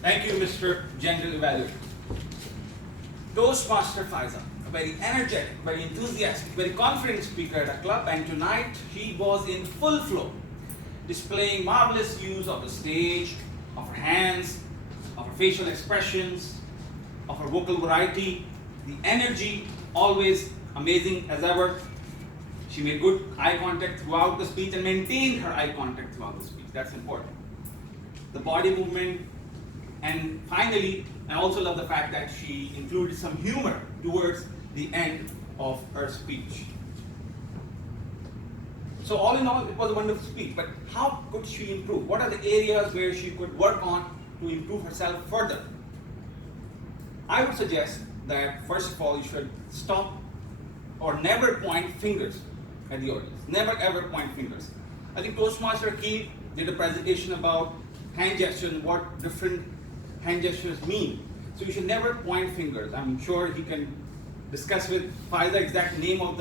Thank you, Mr. General Evaluator. Toastmaster Faiza, a very energetic, very enthusiastic, very confident speaker at a club, and tonight she was in full flow, displaying marvelous use of the stage, of her hands, of her facial expressions, of her vocal variety, the energy, always amazing as ever. She made good eye contact throughout the speech and maintained her eye contact throughout the speech. That's important. The body movement, and finally, I also love the fact that she included some humor towards the end of her speech. So all in all, it was a wonderful speech, but how could she improve? What are the areas where she could work on to improve herself further? I would suggest that first of all, you should stop or never point fingers at the audience. Never ever point fingers. I think Toastmaster Keith did a presentation about hand gestures and what different hand gestures mean. So you should never point fingers. I'm sure he can discuss with Faiza the exact name of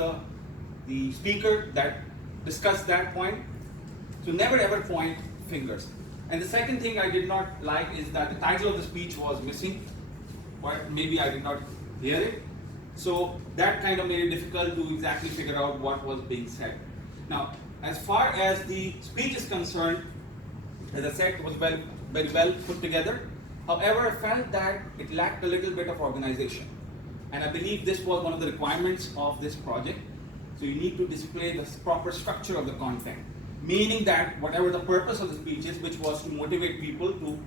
the speaker that discussed that point. So never ever point fingers. And the second thing I did not like is that the title of the speech was missing, or maybe I did not hear it. So that kind of made it difficult to exactly figure out what was being said. Now, as far as the speech is concerned, as I said, it was very well put together. However, I felt that it lacked a little bit of organization. And I believe this was one of the requirements of this project. So you need to display the proper structure of the content. Meaning that whatever the purpose of the speech is, which was to motivate people to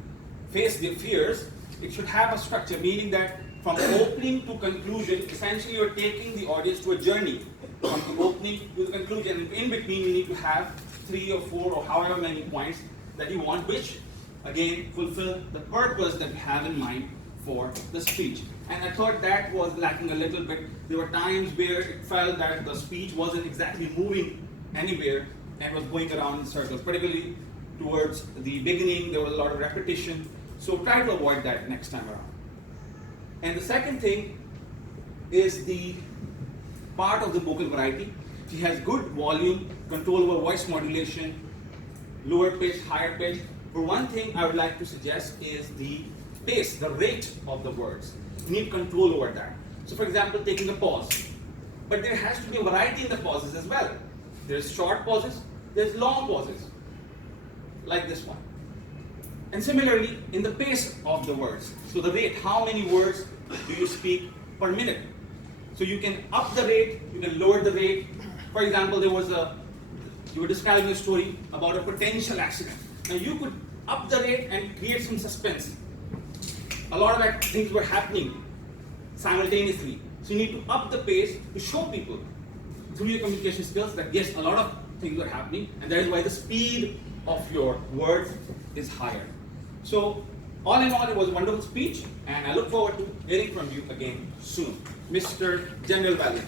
face their fears, it should have a structure, meaning that from opening to conclusion, essentially you're taking the audience to a journey from the opening to the conclusion. And in between, you need to have 3 or 4 or however many points that you want, which again fulfill the purpose that you have in mind for the speech. And I thought that was lacking a little bit. There were times where it felt that the speech wasn't exactly moving anywhere and was going around in circles, particularly towards the beginning. There was a lot of repetition. So try to avoid that next time around. And the second thing is the part of the vocal variety. She has good volume, control over voice modulation, lower pitch, higher pitch. But one thing I would like to suggest is the pace, the rate of the words. You need control over that. So for example, taking a pause. But there has to be a variety in the pauses as well. There's short pauses, there's long pauses, like this one. And similarly, in the pace of the words. So the rate, how many words do you speak per minute? So you can up the rate, you can lower the rate. For example, you were describing a story about a potential accident. Now you could up the rate and create some suspense. A lot of things were happening simultaneously. So you need to up the pace to show people through your communication skills that yes, a lot of things are happening, and that is why the speed of your words is higher. So all in all, it was a wonderful speech, and I look forward to hearing from you again soon. Mr. General Value.